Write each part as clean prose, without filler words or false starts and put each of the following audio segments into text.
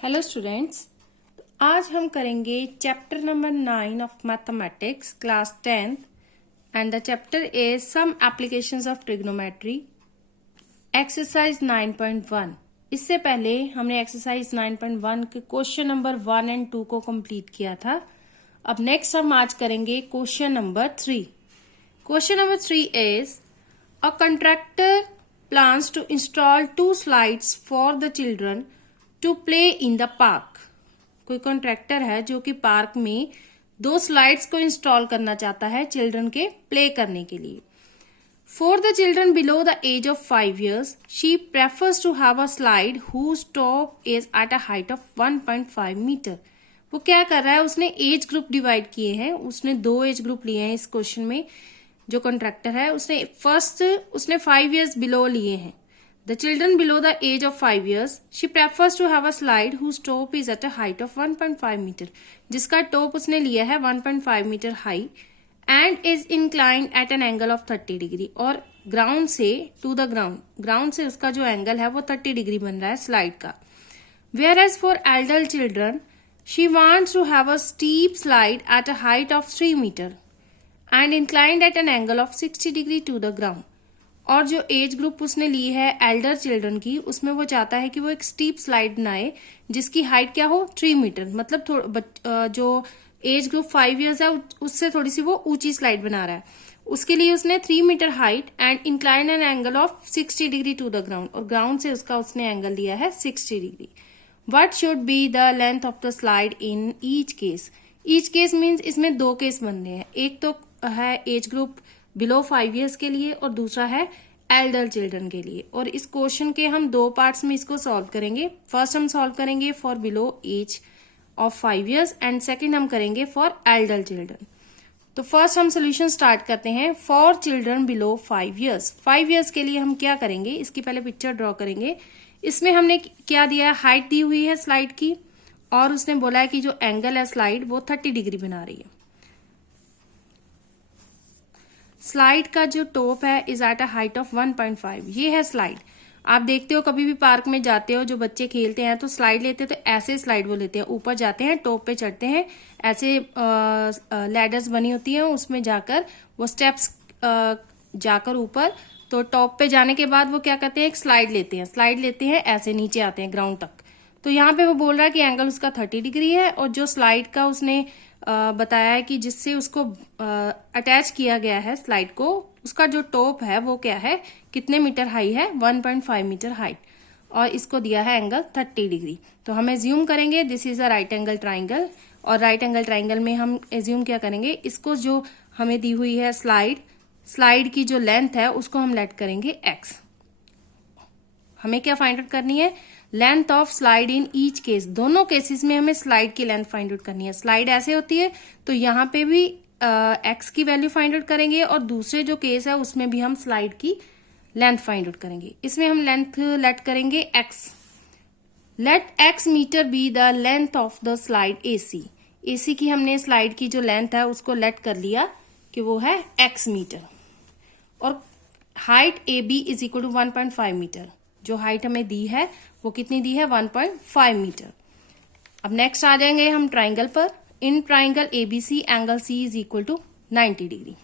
Hello students, आज हम करेंगे chapter number 9 of mathematics class 10th and the chapter is some applications of trigonometry exercise 9.1। इससे पहले हमने एक्सरसाइज 9.1 के क्वेश्चन नंबर 1 एंड 2 को कंप्लीट किया था। अब नेक्स्ट हम आज करेंगे question number 3। Question number 3 is a contractor plans to install 2 slides for the children to play in the park। कोई कॉन्ट्रैक्टर है जो कि पार्क में 2 स्लाइड्स को इंस्टॉल करना चाहता है चिल्ड्रन के प्ले करने के लिए। For the children below the age of 5 years she prefers to have a slide whose top is at a height of 1.5 metre. वो क्या कर रहा है, उसने एज ग्रुप डिवाइड किए हैं, उसने 2 एज ग्रुप लिए हैं इस क्वेश्चन में। जो कॉन्ट्रैक्टर है उसने 5 years बिलो लिए हैं। The children below the age of 5 years she prefers to have a slide whose top is at a height of 1.5 metre. जिसका टॉप उसने लिया है 1.5 metre high and is inclined at an angle of 30 degree. और ground से to the ground से उसका जो angle है वो 30 डिग्री बन रहा है स्लाइड का। Whereas for elder children she wants to have a steep slide at a height of 3 metre and inclined at an angle of 60 degree to the ground. और जो एज ग्रुप उसने ली है Elder children की, उसमें वो चाहता है कि वो एक स्टीप स्लाइड बनाए जिसकी हाइट क्या हो 3 मीटर। मतलब जो एज ग्रुप 5 years है उससे थोड़ी सी वो ऊंची स्लाइड बना रहा है। उसके लिए उसने 3 metre height and incline an angle of 60 degree to the ground. और ग्राउंड से उसने एंगल लिया है 60 degree. What should be the length of the slide in each case. Each case means इसमें 2 केस बन रहे हैं। एक तो है एज ग्रुप बिलो 5 years के लिए और दूसरा है एल्डर चिल्ड्रन के लिए। और इस क्वेश्चन के हम 2 पार्ट्स में इसको सॉल्व करेंगे। फर्स्ट हम सॉल्व करेंगे for below age of 5 years and second हम करेंगे फॉर एल्डर चिल्ड्रन। तो फर्स्ट हम सोल्यूशन स्टार्ट करते हैं for children below 5 years। 5 years के लिए हम क्या करेंगे, इसकी पहले पिक्चर ड्रॉ करेंगे। इसमें हमने क्या दिया है, हाइट दी हुई है स्लाइड की और उसने बोला है कि जो एंगल है स्लाइड वो 30 डिग्री बना रही है। स्लाइड का जो टॉप है is at a height of 1.5। ये है स्लाइड। आप देखते हो कभी भी पार्क में जाते हो, जो बच्चे खेलते हैं तो स्लाइड लेते हैं, तो ऐसे स्लाइड वो लेते हैं, ऊपर जाते हैं, टॉप पे चढ़ते हैं, ऐसे लैडर्स बनी होती हैं, उसमें जाकर वो स्टेप्स जाकर ऊपर, तो टॉप पे जाने के बाद वो क्या करते हैं, एक स्लाइड लेते हैं ऐसे नीचे आते हैं ग्राउंड तक। तो यहाँ पे वो बोल रहा है कि एंगल उसका 30 डिग्री है और जो स्लाइड का उसने बताया है कि जिससे उसको अटैच किया गया है स्लाइड को, उसका जो टॉप है वो क्या है, कितने मीटर हाई है, 1.5 मीटर हाइट, और इसको दिया है एंगल 30 डिग्री। तो हम एज्यूम करेंगे this is a right angle triangle. और राइट एंगल ट्राइंगल में हम एज्यूम क्या करेंगे, इसको जो हमें दी हुई है स्लाइड की जो लेंथ है उसको हम लेट करेंगे x। हमें क्या फाइंड आउट करनी है, length of slide in each case. दोनों केसेस में हमें स्लाइड की लेंथ फाइंड आउट करनी है। स्लाइड ऐसे होती है तो यहाँ पे भी x की वैल्यू फाइंड आउट करेंगे और दूसरे जो केस है उसमें भी हम स्लाइड की लेंथ फाइंड आउट करेंगे। इसमें हम लेंथ लेट करेंगे x। Let x metre be the length of the slide AC की हमने स्लाइड की जो लेंथ है उसको लेट कर लिया कि वो है x मीटर। और height AB is equal to 1.5 metre. जो हाइट हमें दी है वो कितनी दी है, 1.5 मीटर। अब नेक्स्ट आ जाएंगे हम ट्राइंगल पर। In triangle ABC angle C is equal to 90 degree.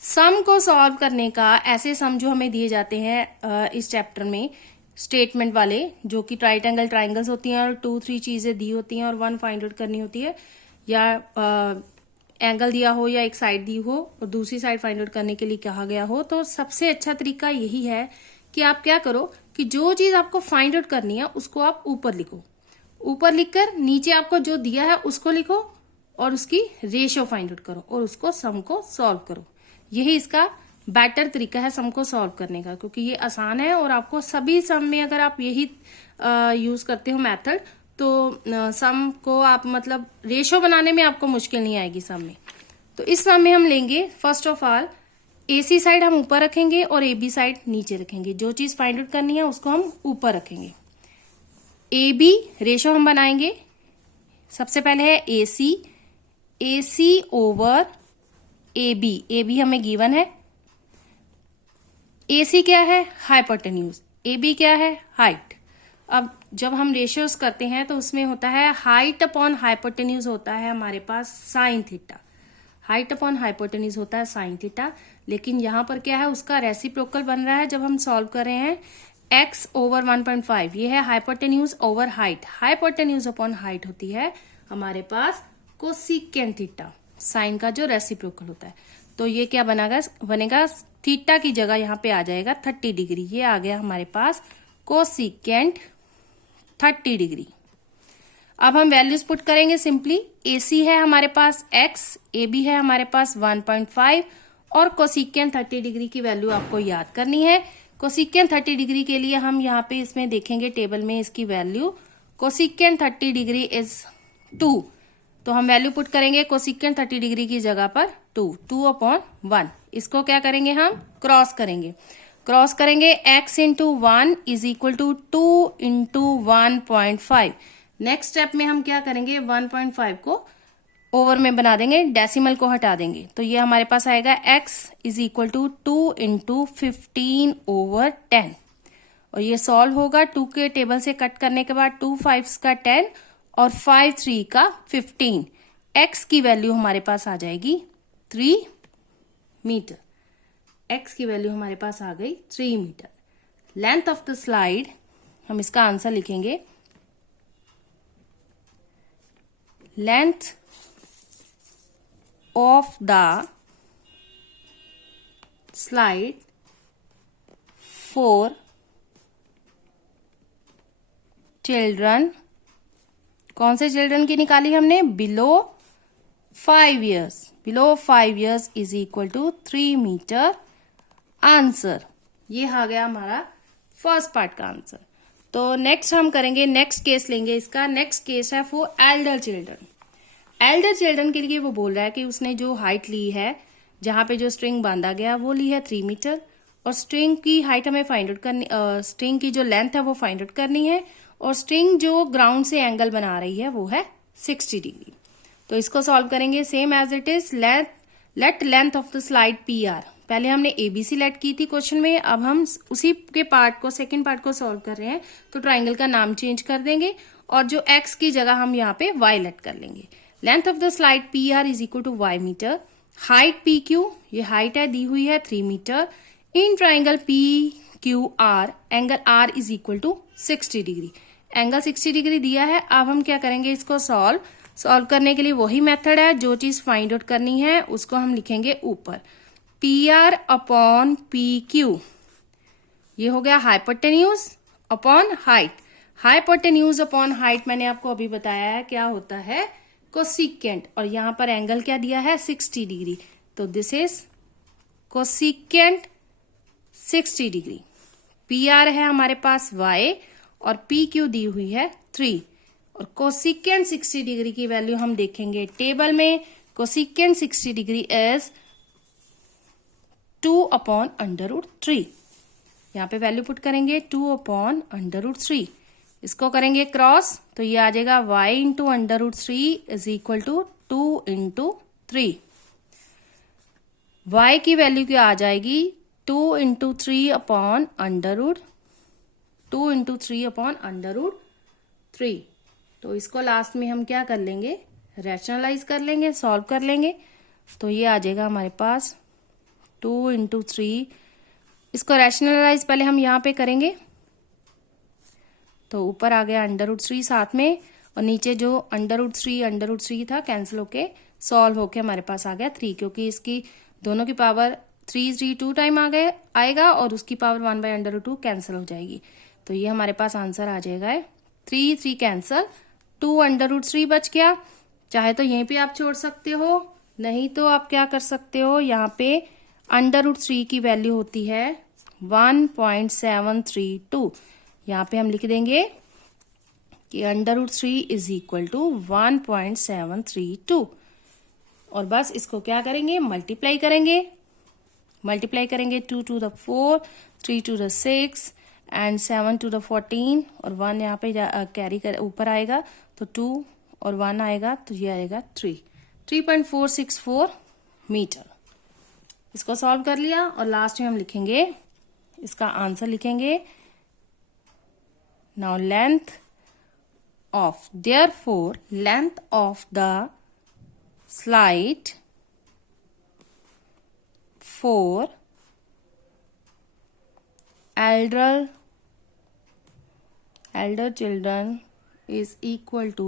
Sum को सॉल्व करने का, ऐसे सम जो हमें दिए जाते हैं इस चैप्टर में स्टेटमेंट वाले, जो कि राइट एंगल ट्राइंगल्स होती हैं और 2-3 चीजें दी होती हैं और 1 फाइंड आउट करनी होती है, या एंगल दिया हो या एक साइड दी हो और दूसरी साइड फाइंड आउट करने के लिए कहा गया हो, तो सबसे अच्छा तरीका यही है कि आप क्या करो कि जो चीज आपको फाइंड आउट करनी है उसको आप ऊपर लिखो। ऊपर लिखकर नीचे आपको जो दिया है उसको लिखो और उसकी रेशियो फाइंड आउट करो और उसको सम को सॉल्व करो। यही इसका बेटर तरीका है सम को सॉल्व करने का, क्योंकि ये आसान है और आपको सभी सम में अगर आप यही यूज करते हो मेथड, तो सम को आप मतलब रेशियो बनाने में आपको मुश्किल नहीं आएगी सम में। तो इस सम में हम लेंगे first of all AC side हम ऊपर रखेंगे और AB साइड नीचे रखेंगे। जो चीज फाइंड आउट करनी है उसको हम ऊपर रखेंगे। AB रेशो हम बनाएंगे। सबसे पहले है AC ओवर AB हमें गिवन है। AC क्या है, हाइपोटेन्यूज, AB क्या है, हाइट। अब जब हम रेशियोज करते हैं तो उसमें होता है हाइट अपॉन हाइपोटेन्यूज होता है हमारे पास sine theta, height upon hypotenuse होता है साइन थीटा। लेकिन यहाँ पर क्या है, उसका रेसिप्रोकल बन रहा है जब हम सॉल्व कर रहे हैं x ओवर 1.5, ये है hypotenuse over height, hypotenuse upon height होती है हमारे पास कोसिकेंट थीटा, साइन का जो रेसिप्रोकल होता है। तो ये क्या बनेगा थीटा की जगह यहाँ पे आ जाएगा 30 डिग्री, ये आ गया हमारे पास कोसिकेंट 30 डिग्री। अब हम वैल्यूज पुट करेंगे सिंपली, AC है हमारे पास x, AB है हमारे पास 1.5 और कोसिकेंट 30 डिग्री की वैल्यू आपको याद करनी है। कोसिकेंट 30 डिग्री के लिए हम यहाँ पे इसमें देखेंगे टेबल में इसकी वैल्यू, कोसिकेंट 30 डिग्री इज 2, तो हम वैल्यू पुट करेंगे कोसिकेंट 30 डिग्री की जगह पर 2 अपॉन 1। इसको क्या करेंगे, हम क्रॉस करेंगे x into 1 is equal to 2 into 1.5। Next step में हम क्या करेंगे, 1.5 को ओवर में बना देंगे, डेसिमल को हटा देंगे, तो ये हमारे पास आएगा x is equal to 2 into 15 over 10। और ये सॉल्व होगा, 2 के टेबल से कट करने के बाद 2 5 का 10 और 5 3 का 15, x की वैल्यू हमारे पास आ जाएगी 3 मीटर। x की वैल्यू हमारे पास आ गई 3 metre. Length of the slide, हम इसका आंसर लिखेंगे, length of the slide for children, कौन से चिल्ड्रन की निकाली हमने, below 5 years is equal to 3 metre. Answer ये आ गया हमारा फर्स्ट पार्ट का आंसर। तो नेक्स्ट हम करेंगे, नेक्स्ट केस लेंगे इसका। नेक्स्ट केस है फॉर एल्डर चिल्ड्रन के लिए वो बोल रहा है कि उसने जो हाइट ली है, जहां पे जो स्ट्रिंग बांधा गया वो ली है 3 मीटर और स्ट्रिंग की हाइट हमें फाइंड आउट करनी, स्ट्रिंग की जो लेंथ है वो फाइंड आउट करनी है और स्ट्रिंग जो ग्राउंड से एंगल बना रही है वो है 60 डिग्री। तो इसको सॉल्व करेंगे same as it is, let length of the slide PR। पहले हमने ABC लेट की थी क्वेश्चन में, अब हम उसी के पार्ट को, सेकंड पार्ट को सॉल्व कर रहे हैं, तो ट्राइंगल का नाम चेंज कर देंगे और जो x की जगह हम यहाँ पे y लेट कर लेंगे। Length of the slide PR is equal to y metre, height PQ, ये हाइट है दी हुई है 3 metre, in triangle PQR angle R is equal to 60 degree, angle 60 degree दिया है। अब हम क्या करेंगे, इसको सॉल्व करने के लिए वही मेथड है, जो चीज फाइंड आउट करनी है उसको हम लिखेंगे ऊपर, PR अपॉन PQ, ये हो गया hypotenuse upon height. Hypotenuse upon height मैंने आपको अभी बताया है क्या होता है, कोसिकेंट, और यहां पर एंगल क्या दिया है 60 डिग्री, तो this is cosecant 60 degree. PR है हमारे पास y और PQ दी हुई है 3, और कोसिकेंट 60 डिग्री की वैल्यू हम देखेंगे टेबल में, कोसिकेंट 60 डिग्री इज 2 अपॉन √3। यहाँ पे वैल्यू पुट करेंगे 2 अपॉन √3, इसको करेंगे क्रॉस, तो ये आ जाएगा y into √3 is equal to 2 into 3। y की वैल्यू क्या आ जाएगी, 2 इंटू 3 अपॉन √3। तो इसको लास्ट में हम क्या कर लेंगे, रैशनलाइज कर लेंगे, सॉल्व कर लेंगे, तो ये आ जाएगा हमारे पास 2 इंटू 3। इसको रैशनलाइज पहले हम यहाँ पे करेंगे, तो ऊपर आ गया √3 साथ में, और नीचे जो √3 था कैंसिल होके सॉल्व होके हमारे पास आ गया 3, क्योंकि इसकी दोनों की पावर 3 2 टाइम आएगा और उसकी पावर 1/√2 कैंसिल हो जाएगी। तो ये हमारे पास आंसर आ जाएगा 3 कैंसिल, 2 √3 बच गया। चाहे तो यहीं पे आप छोड़ सकते हो, नहीं तो आप क्या कर सकते हो, यहाँ पे √3 की वैल्यू होती है 1.732, यहाँ पे हम लिख देंगे कि √3 इज इक्वल टू 1.732, और बस इसको क्या करेंगे, मल्टीप्लाई करेंगे 2 to the 4, 3 to the 6 and 7 to the 14, और 1 यहाँ पे कैरी कर ऊपर आएगा, तो 2 और 1 आएगा, तो ये आएगा 3.464 मीटर। इसको सॉल्व कर लिया और लास्ट में हम लिखेंगे, इसका आंसर लिखेंगे now length of, therefore length of the slide for elder children is equal to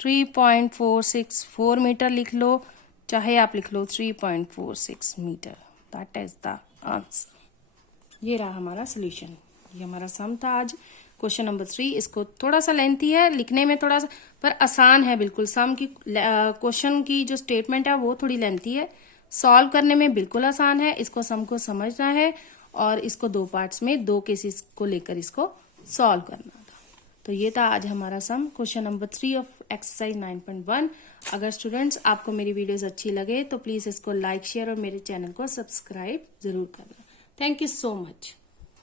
3.464 metre लिख लो, चाहे आप लिख लो 3.46 metre. That is the answer. ये रहा हमारा सोल्यूशन, ये हमारा सम था आज क्वेश्चन नंबर 3। इसको थोड़ा सा लेंथी है, लिखने में थोड़ा सा, पर आसान है बिल्कुल। सम की क्वेश्चन की जो स्टेटमेंट है वो थोड़ी लेंथी है, सॉल्व करने में बिल्कुल आसान है। इसको सम को समझना है और इसको 2 पार्ट्स में 2 केसेस को लेकर इसको सॉल्व करना था। तो ये था आज हमारा sum question number 3 of exercise 9.1। अगर स्टूडेंट्स आपको मेरी वीडियोस अच्छी लगे तो प्लीज इसको लाइक शेयर और मेरे चैनल को सब्सक्राइब जरूर करना। Thank you so much.